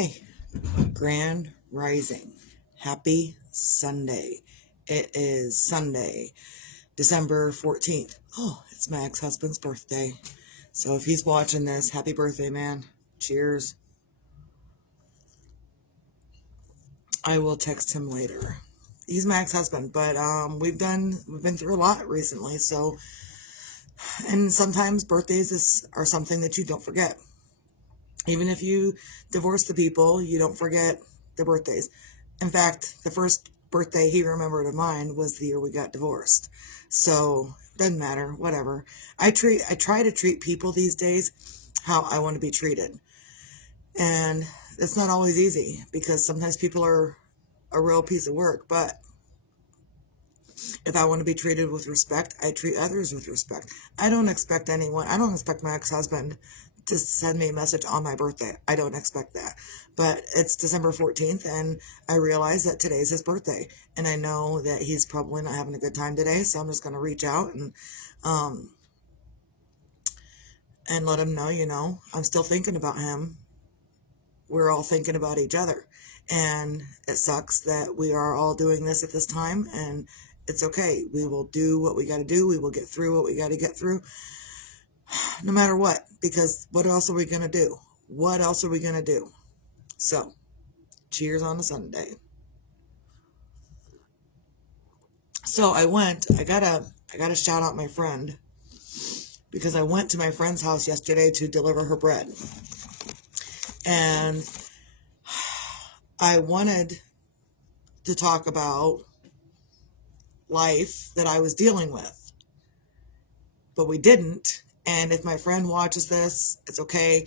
Hey, Grand Rising. Happy Sunday. It is Sunday, December 14th. Oh, it's my ex-husband's birthday. So if he's watching this, happy birthday, man. Cheers. I will text him later. He's my ex-husband, but we've been through a lot recently, so and sometimes birthdays are something that you don't forget. Even if you divorce the people, you don't forget the birthdays. In fact, the first birthday he remembered of mine was the year we got divorced. So, doesn't matter, whatever. I try to treat people these days how I want to be treated. And it's not always easy because sometimes people are a real piece of work, but if I want to be treated with respect, I treat others with respect. I don't expect my ex-husband to send me a message on my birthday. I don't expect that. But it's December 14th, and I realize that today's his birthday. And I know that he's probably not having a good time today, so I'm just going to reach out and let him know, I'm still thinking about him. We're all thinking about each other. And it sucks that we are all doing this at this time, and it's okay. We will do what we got to do. We will get through what we got to get through, no matter what, because what else are we going to do? What else are we going to do? So, cheers on a Sunday. So I gotta shout out my friend, because I went to my friend's house yesterday to deliver her bread. And I wanted to talk about life that I was dealing with, but we didn't. And if my friend watches this, it's okay.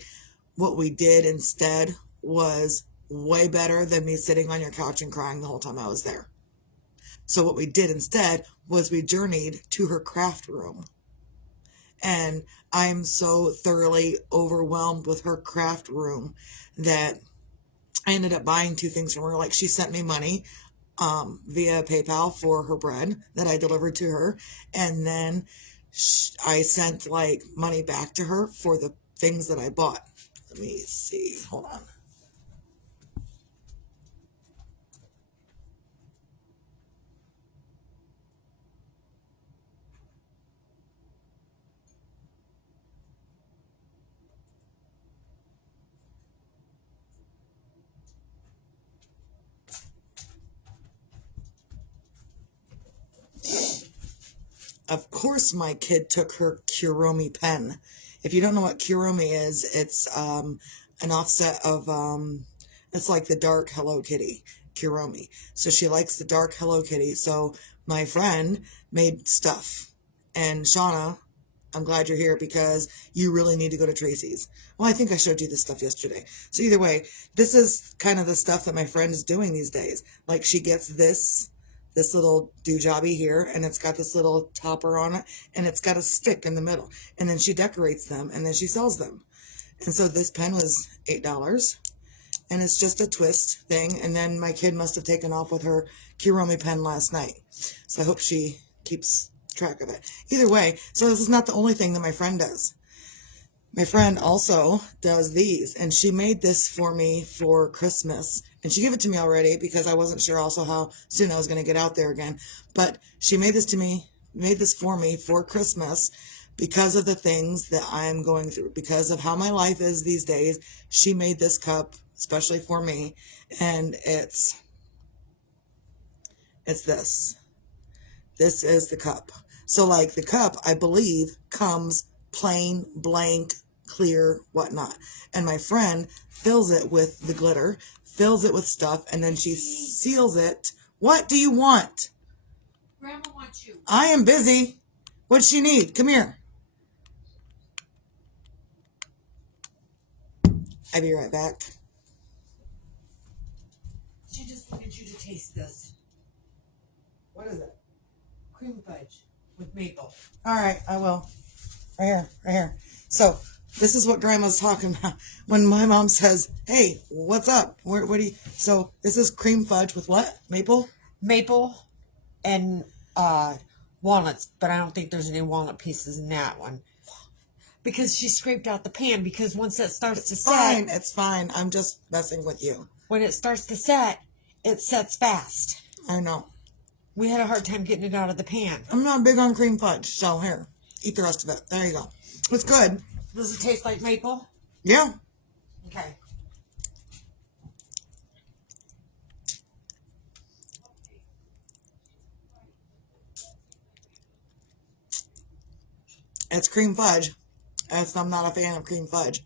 What we did instead was way better than me sitting on your couch and crying the whole time I was there. So what we did instead was we journeyed to her craft room. And I'm so thoroughly overwhelmed with her craft room that I ended up buying 2 things from her. Like, she sent me money via PayPal for her bread that I delivered to her. And then I sent money back to her for the things that I bought. Let me see. Hold on. Of course, my kid took her Kuromi pen. If you don't know what Kuromi is, it's an offset of, it's like the dark Hello Kitty, Kuromi. So she likes the dark Hello Kitty. So my friend made stuff. And Shauna, I'm glad you're here because you really need to go to Tracy's. Well, I think I showed you this stuff yesterday. So either way, this is kind of the stuff that my friend is doing these days. Like, she gets this little doojobby here, and it's got this little topper on it, and it's got a stick in the middle. And then she decorates them, and then she sells them. And so this pen was $8, and it's just a twist thing. And then my kid must have taken off with her Kuromi pen last night. So I hope she keeps track of it. Either way, so this is not the only thing that my friend does. My friend also does these, and she made this for me for Christmas. And she gave it to me already because I wasn't sure also how soon I was going to get out there again. But she made this for me for Christmas because of the things that I'm going through, because of how my life is these days. She made this cup especially for me, and it's this. This is the cup. So the cup, I believe, comes plain, blank, clear, whatnot. And my friend fills it with the glitter, fills it with stuff, and then she seals it. What do you want? Grandma wants you. I am busy. What does she need? Come here. I'll be right back. She just wanted you to taste this. What is it? Cream fudge with maple. All right, I will. Right here. So this is what Grandma's talking about when my mom says, "Hey, what's up? What do you?" So this is cream fudge with what? Maple? Maple and walnuts, but I don't think there's any walnut pieces in that one. Because she scraped out the pan. Because once it starts to set, Fine, it's fine. I'm just messing with you. when it starts to set, it sets fast. I know. We had a hard time getting it out of the pan. I'm not big on cream fudge, so here, eat the rest of it. There you go. It's good. Does it taste like maple? Yeah. Okay. It's cream fudge. I'm not a fan of cream fudge.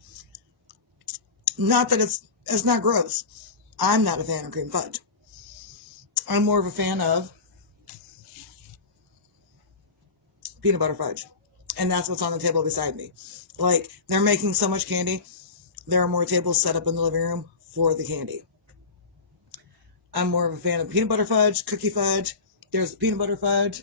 Not that it's not gross. I'm not a fan of cream fudge. I'm more of a fan of peanut butter fudge. And that's what's on the table beside me. Like, they're making so much candy. There are more tables set up in the living room for the candy. I'm more of a fan of peanut butter fudge, cookie fudge. There's the peanut butter fudge.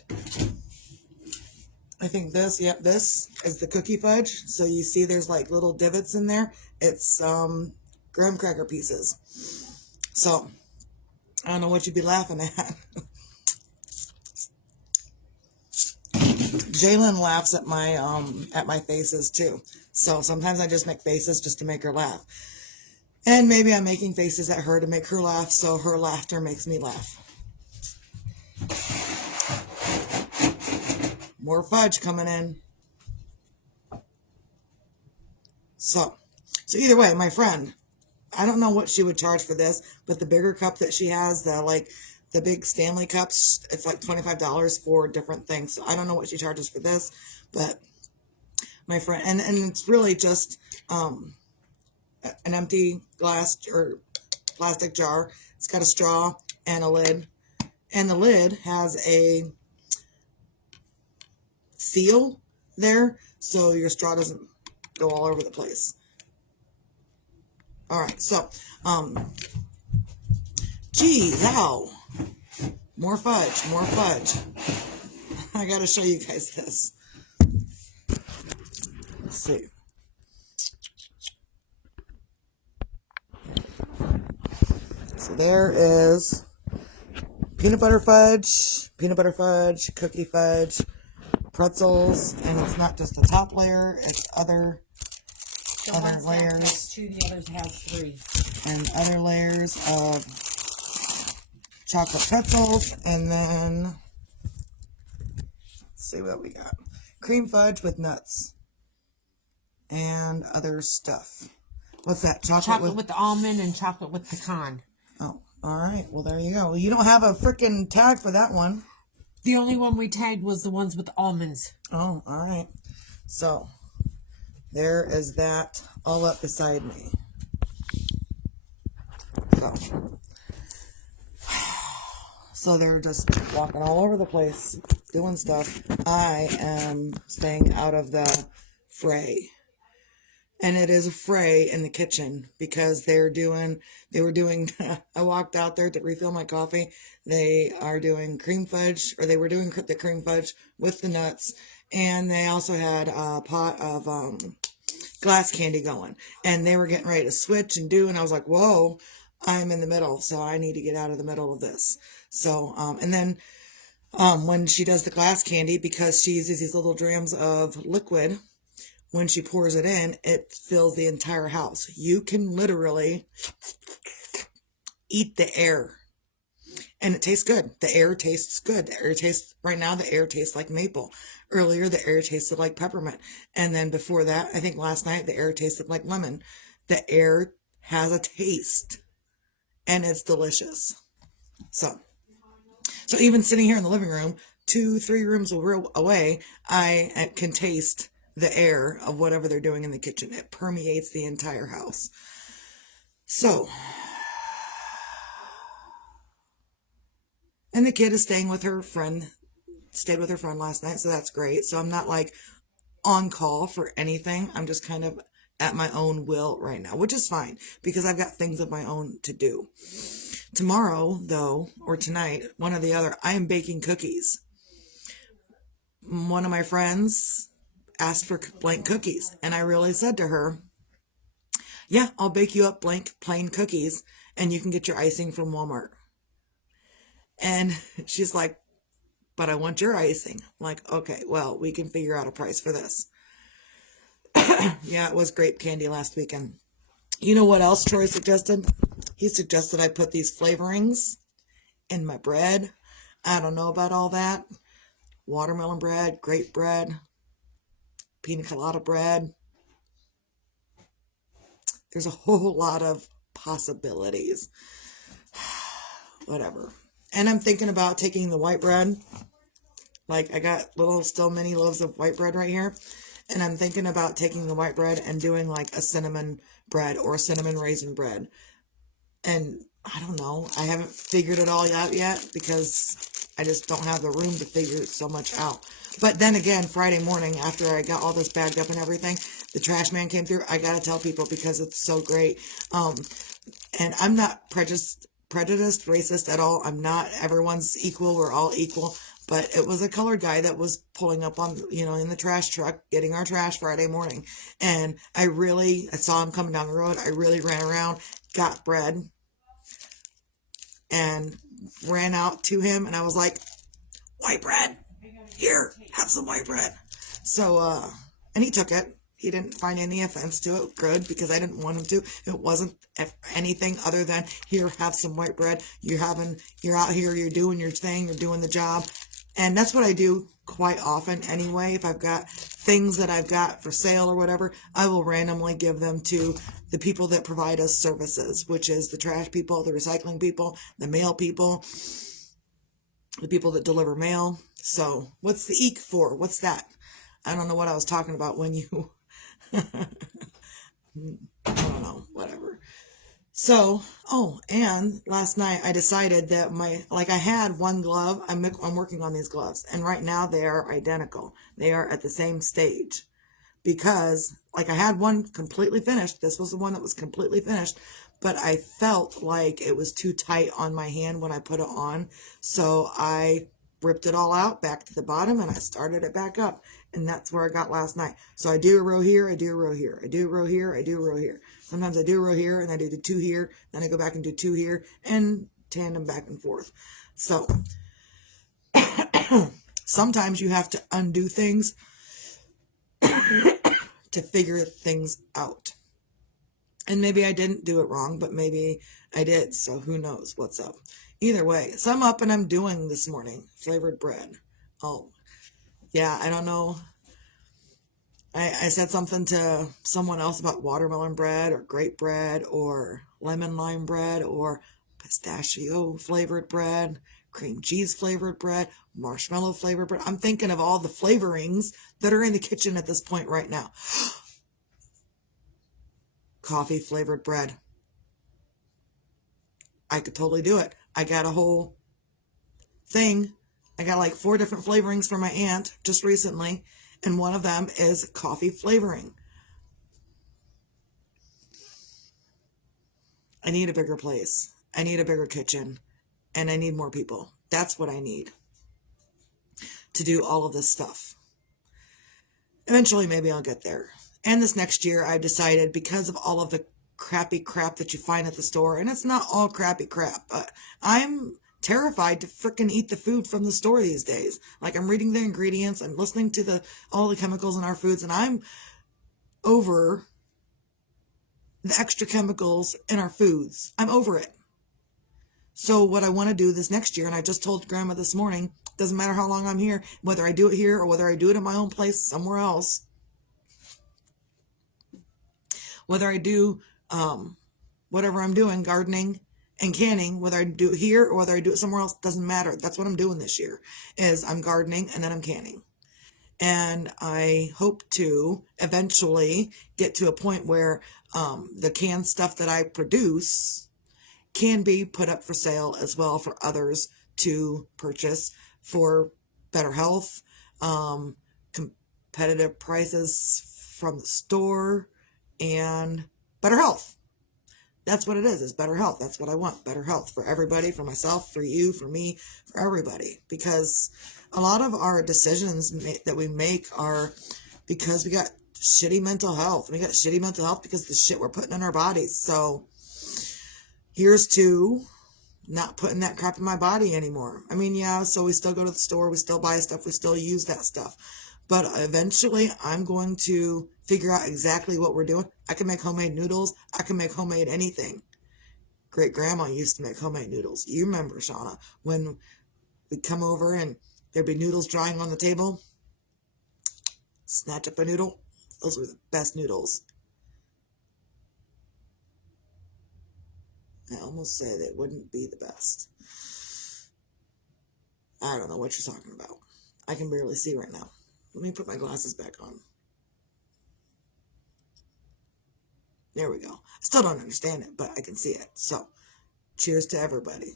I think this is the cookie fudge. So you see there's like little divots in there. It's graham cracker pieces. So I don't know what you'd be laughing at. Jalen laughs at my faces too. So sometimes I just make faces just to make her laugh. And maybe I'm making faces at her to make her laugh, so her laughter makes me laugh. More fudge coming in. So either way, my friend, I don't know what she would charge for this, but the bigger cup that she has, the big Stanley cups, it's like $25 for different things. So I don't know what she charges for this, but my friend, and it's really just an empty glass or plastic jar. It's got a straw and a lid, and the lid has a seal there so your straw doesn't go all over the place. All right, so geez, ow, more fudge. I gotta show you guys this. Let's see. So there is peanut butter fudge, cookie fudge, pretzels, and it's not just the top layer, it's other layers. Has two, the others have three. And other layers of chocolate pretzels, and then let's see what we got. Cream fudge with nuts and other stuff. What's that? Chocolate with the almond and chocolate with pecan. Oh, all right. Well, there you go. Well, you don't have a freaking tag for that one. The only one we tagged was the ones with the almonds. Oh, all right. So there is that all up beside me. So they're just walking all over the place, doing stuff. I am staying out of the fray. And it is a fray in the kitchen because they were doing, I walked out there to refill my coffee. They are doing cream fudge, or they were doing the cream fudge with the nuts. And they also had a pot of glass candy going. And they were getting ready to switch and do, and I was like, whoa, I'm in the middle, so I need to get out of the middle of this. So, and then when she does the glass candy, because she uses these little drams of liquid, when she pours it in, it fills the entire house. You can literally eat the air. And it tastes good. The air tastes good. Right now, the air tastes like maple. Earlier, the air tasted like peppermint. And then before that, I think last night, the air tasted like lemon. The air has a taste. And it's delicious. So even sitting here in the living room, 2-3 rooms away, I can taste the air of whatever they're doing in the kitchen. It permeates the entire house. So, and the kid is staying with her friend, stayed with her friend last night, so that's great. So I'm not like on call for anything. I'm just kind of at my own will right now, which is fine because I've got things of my own to do. Tomorrow, though, or tonight, one or the other, I am baking cookies. One of my friends asked for blank cookies, and I really said to her, yeah, I'll bake you up plain cookies, and you can get your icing from Walmart. And she's like, but I want your icing. I'm like, okay, well, we can figure out a price for this. Yeah, it was grape candy last weekend. You know what else Troy suggested? He suggested I put these flavorings in my bread. I don't know about all that. Watermelon bread, grape bread, pina colada bread. There's a whole lot of possibilities. Whatever. And I'm thinking about taking the white bread. Like, I got little still mini loaves of white bread right here. And I'm thinking about taking the white bread and doing like a cinnamon bread or a cinnamon raisin bread. And I don't know. I haven't figured it all out yet because I just don't have the room to figure so much out. But then again, Friday morning, after I got all this bagged up and everything, the trash man came through. I got to tell people because it's so great. And I'm not prejudiced, racist at all. I'm not. Everyone's equal. We're all equal. But it was a colored guy that was pulling up on, in the trash truck, getting our trash Friday morning. And I saw him coming down the road. I really ran around, got bread, and ran out to him. And I was like, white bread, here, have some white bread. So, and he took it. He didn't find any offense to it. Good, because I didn't want him to. It wasn't anything other than, here, have some white bread. You're out here, you're doing your thing, you're doing the job. And that's what I do quite often anyway. If I've got things that I've got for sale or whatever, I will randomly give them to the people that provide us services, which is the trash people, the recycling people, the mail people, the people that deliver mail. So what's the EEK for? What's that? I don't know what I was talking about when you... I don't know, whatever. So, and last night I decided that I had one glove. I'm working on these gloves, and right now they are identical. They are at the same stage because, I had one completely finished. This was the one that was completely finished, but I felt like it was too tight on my hand when I put it on. So I ripped it all out back to the bottom and I started it back up. And that's where I got last night. So I do a row here, I do a row here, I do a row here, I do a row here. Sometimes I do a row here and I do the two here, then I go back and do two here and tandem back and forth. So sometimes you have to undo things to figure things out. And maybe I didn't do it wrong, but maybe I did. So who knows what's up. Either way, so I'm up and I'm doing this morning flavored bread. Oh, yeah, I don't know. I said something to someone else about watermelon bread or grape bread or lemon lime bread or pistachio flavored bread, cream cheese flavored bread, marshmallow flavored bread. I'm thinking of all the flavorings that are in the kitchen at this point right now. Coffee flavored bread. I could totally do it. I got a whole thing. I got like 4 different flavorings from my aunt just recently, and one of them is coffee flavoring. I need a bigger place. I need a bigger kitchen, and I need more people. That's what I need to do all of this stuff. Eventually, maybe I'll get there. And this next year, I've decided, because of all of the crappy crap that you find at the store, and it's not all crappy crap, but I'm terrified to frickin' eat the food from the store these days. I'm reading the ingredients, I'm listening to all the chemicals in our foods, and I'm over the extra chemicals in our foods. I'm over it. So what I want to do this next year, and I just told Grandma this morning, doesn't matter how long I'm here, whether I do it here or whether I do it at my own place somewhere else, whether I do whatever I'm doing, gardening and canning, whether I do it here or whether I do it somewhere else, doesn't matter. That's what I'm doing this year, is I'm gardening and then I'm canning. And I hope to eventually get to a point where the canned stuff that I produce can be put up for sale as well for others to purchase for better health, competitive prices from the store, and better health. That's what it is better health. That's what I want. Better health for everybody, for myself, for you, for me, for everybody. Because a lot of our decisions that we make are because we got shitty mental health. We got shitty mental health because of the shit we're putting in our bodies. So here's to not putting that crap in my body anymore. I mean, yeah, so we still go to the store, we still buy stuff, we still use that stuff. But eventually I'm going to figure out exactly what we're doing. I can make homemade noodles. I can make homemade anything. Great grandma used to make homemade noodles. You remember, Shauna, when we'd come over and there'd be noodles drying on the table? Snatch up a noodle. Those were the best noodles. I almost say they wouldn't be the best. I don't know what you're talking about. I can barely see right now. Let me put my glasses back on. There we go. I still don't understand it, but I can see it. So, cheers to everybody.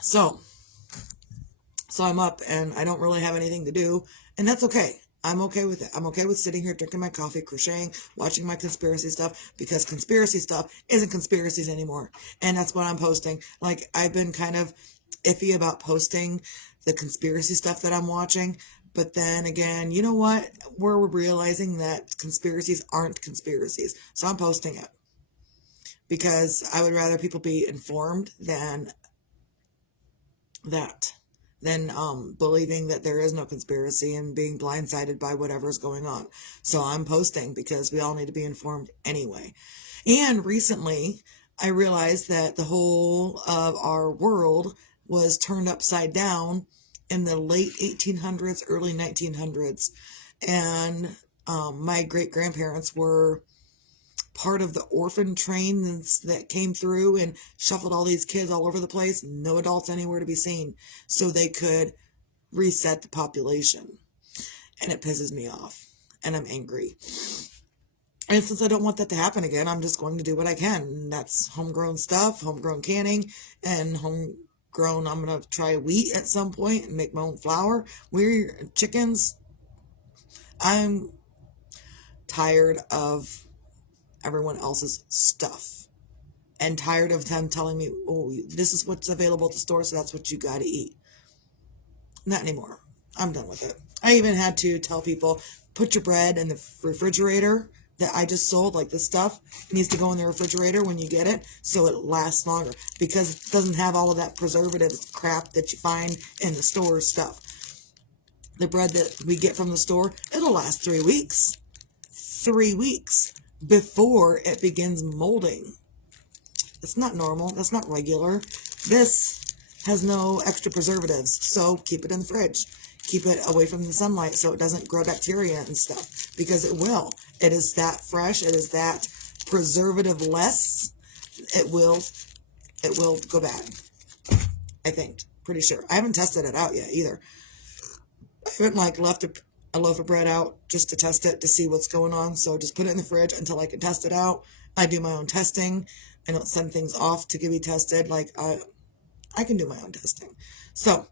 So I'm up and I don't really have anything to do, and that's okay. I'm okay with it. I'm okay with sitting here drinking my coffee, crocheting, watching my conspiracy stuff, because conspiracy stuff isn't conspiracies anymore. And that's what I'm posting. Like, I've been kind of iffy about posting the conspiracy stuff that I'm watching. But then again, you know what? We're realizing that conspiracies aren't conspiracies. So I'm posting it. Because I would rather people be informed than that. Than believing that there is no conspiracy and being blindsided by whatever's going on. So I'm posting because we all need to be informed anyway. And recently, I realized that the whole of our world was turned upside down in the late 1800s, early 1900s. And my great-grandparents were part of the orphan train that came through and shuffled all these kids all over the place. No adults anywhere to be seen, so they could reset the population. And it pisses me off, and I'm angry. And since I don't want that to happen again, I'm just going to do what I can. And that's homegrown stuff, homegrown canning, and homegrown. I'm going to try wheat at some point and make my own flour. We're chickens. I'm tired of everyone else's stuff, and tired of them telling me, oh, this is what's available at the store, so that's what you got to eat. Not anymore. I'm done with it. I even had to tell people, put your bread in the refrigerator that I just sold, like this stuff. It needs to go in the refrigerator when you get it so it lasts longer, because it doesn't have all of that preservative crap that you find in the store stuff. The bread that we get from the store, it'll last 3 weeks. 3 weeks before it begins molding. It's not normal. That's not regular. This has no extra preservatives, so keep it in the fridge. Keep it away from the sunlight so it doesn't grow bacteria and stuff, because it will. It is that fresh. It is that preservative-less. It will go bad, I think. Pretty sure. I haven't tested it out yet either. I haven't left a loaf of bread out just to test it to see what's going on. So just put it in the fridge until I can test it out. I do my own testing. I don't send things off to be tested. I can do my own testing. So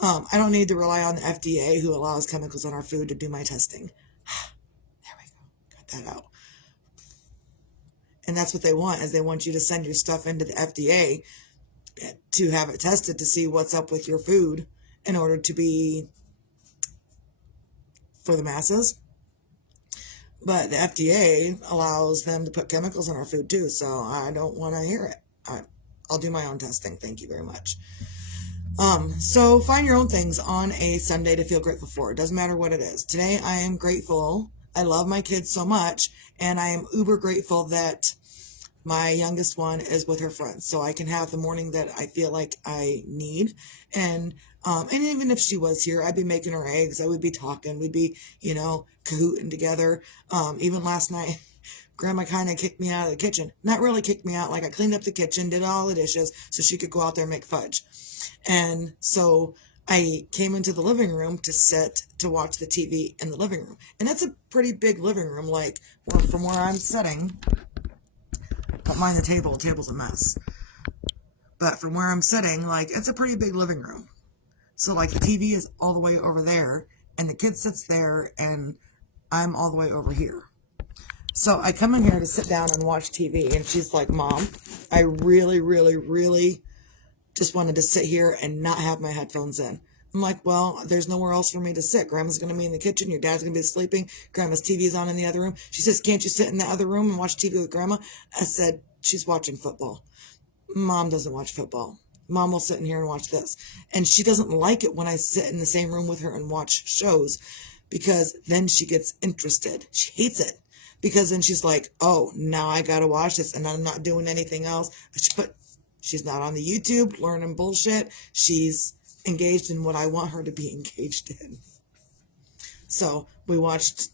I don't need to rely on the FDA, who allows chemicals on our food, to do my testing. There we go. Got that out. And that's what they want, is they want you to send your stuff into the FDA to have it tested to see what's up with your food in order to be for the masses. But the FDA allows them to put chemicals in our food too, so I don't want to hear it. I'll do my own testing. Thank you very much. So find your own things on a Sunday to feel grateful for. It doesn't matter what it is. Today I am grateful. I love my kids so much, and I am uber grateful that my youngest one is with her friends, so I can have the morning that I feel like I need. And even if she was here, I'd be making her eggs. I would be talking. We'd be, cahooting together. Even last night, Grandma kind of kicked me out of the kitchen. Not really kicked me out. Like, I cleaned up the kitchen, did all the dishes so she could go out there and make fudge. And so I came into the living room to sit to watch the TV in the living room. And that's a pretty big living room. From where I'm sitting, don't mind the table. The table's a mess. But from where I'm sitting, it's a pretty big living room. So, the TV is all the way over there, and the kid sits there, and I'm all the way over here. So I come in here to sit down and watch TV, and she's like, Mom, I really, really, really just wanted to sit here and not have my headphones in. I'm like, well, there's nowhere else for me to sit. Grandma's going to be in the kitchen. Your dad's going to be sleeping. Grandma's TV's on in the other room. She says, can't you sit in the other room and watch TV with Grandma? I said, she's watching football. Mom doesn't watch football. Mom will sit in here and watch this. And she doesn't like it when I sit in the same room with her and watch shows because then she gets interested. She hates it because then she's like, oh, now I got to watch this and I'm not doing anything else. But she's not on the YouTube learning bullshit. She's engaged in what I want her to be engaged in. So we watched,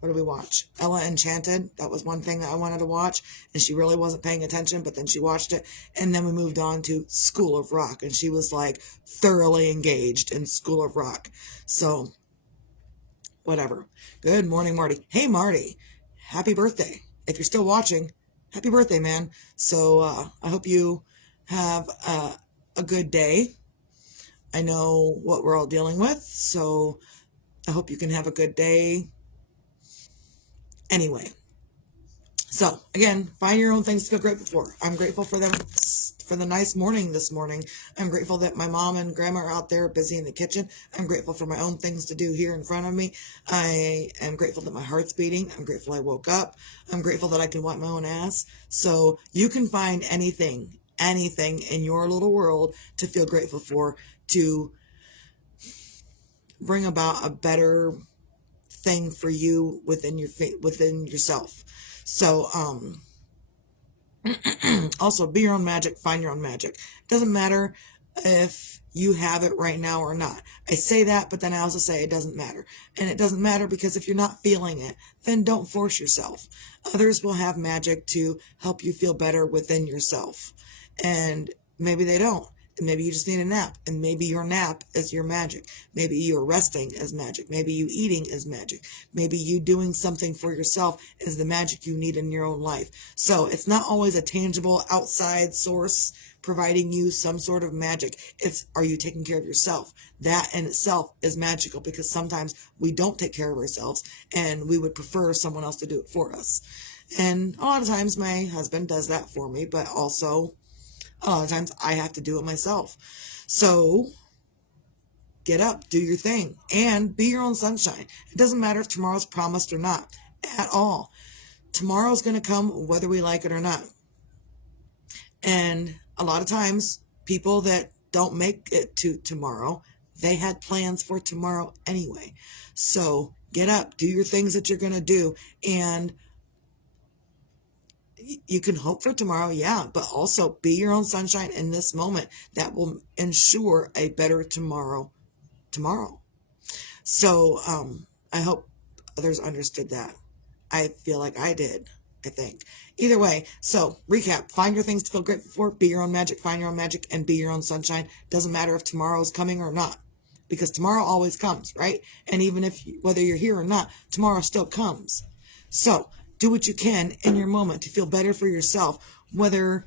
what did we watch? Ella Enchanted. That was one thing that I wanted to watch, and she really wasn't paying attention, but then she watched it. And then we moved on to School of Rock, and she was like thoroughly engaged in School of Rock. So whatever. Good morning, Marty. Hey, Marty. Happy birthday. If you're still watching, happy birthday, man. So I hope you have a good day. I know what we're all dealing with, so I hope you can have a good day. Anyway, so again, find your own things to feel grateful for. I'm grateful for them, for the nice morning this morning. I'm grateful that my mom and grandma are out there busy in the kitchen. I'm grateful for my own things to do here in front of me. I am grateful that my heart's beating. I'm grateful I woke up. I'm grateful that I can wipe my own ass. So you can find anything in your little world to feel grateful for, to bring about a better thing for you within yourself. So also be your own magic, find your own magic. It doesn't matter if you have it right now or not. I say that, but then I also say it doesn't matter. And it doesn't matter because if you're not feeling it, then don't force yourself. Others will have magic to help you feel better within yourself. And maybe they don't. And maybe you just need a nap. And maybe your nap is your magic. Maybe you're resting is magic. Maybe you eating is magic. Maybe you doing something for yourself is the magic you need in your own life. So it's not always a tangible outside source providing you some sort of magic. It's, are you taking care of yourself? That in itself is magical because sometimes we don't take care of ourselves and we would prefer someone else to do it for us. And a lot of times my husband does that for me, but also a lot of times I have to do it myself. So get up, do your thing, and be your own sunshine. It doesn't matter if tomorrow's promised or not at all. Tomorrow's going to come whether we like it or not. And a lot of times people that don't make it to tomorrow, they had plans for tomorrow anyway. So get up, do your things that you're going to do, and you can hope for tomorrow, yeah, but also be your own sunshine in this moment. That will ensure a better tomorrow. So I hope others understood that. I feel like I did, I think. Either way, so recap, find your things to feel grateful for, be your own magic, find your own magic, and be your own sunshine. Doesn't matter if tomorrow is coming or not, because tomorrow always comes, right? And even if, whether you're here or not, tomorrow still comes. So do what you can in your moment to feel better for yourself, whether,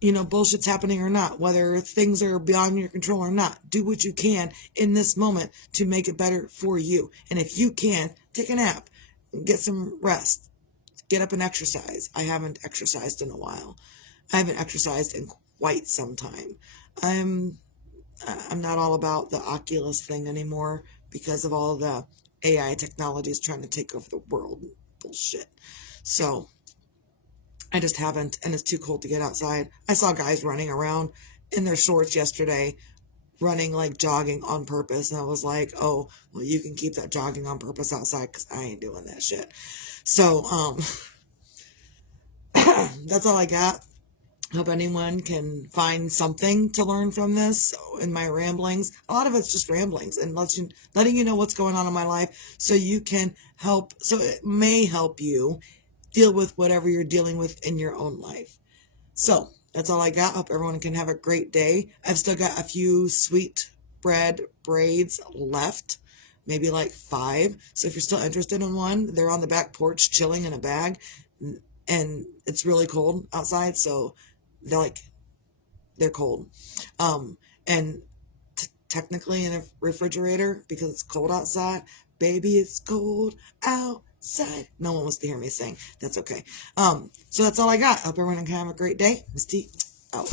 bullshit's happening or not, whether things are beyond your control or not. Do what you can in this moment to make it better for you. And if you can, take a nap, get some rest, get up and exercise. I haven't exercised in a while. I haven't exercised in quite some time. I'm not all about the Oculus thing anymore because of all the AI technologies trying to take over the world. Bullshit. So I just haven't, and it's too cold to get outside. I saw guys running around in their shorts yesterday, running like jogging on purpose, and I was like, oh, well, you can keep that jogging on purpose outside because I ain't doing that shit. So that's all I got. Hope anyone can find something to learn from this in my ramblings. A lot of it's just ramblings and letting you know what's going on in my life so you can help, so it may help you deal with whatever you're dealing with in your own life. So that's all I got. Hope everyone can have a great day. I've still got a few sweet bread braids left, maybe like 5. So if you're still interested in one, they're on the back porch chilling in a bag, and it's really cold outside, so they're cold. And technically in a refrigerator because it's cold outside. Baby, it's cold outside. No one wants to hear me sing. That's okay. So that's all I got. Hope everyone can have a great day. Miss T, out.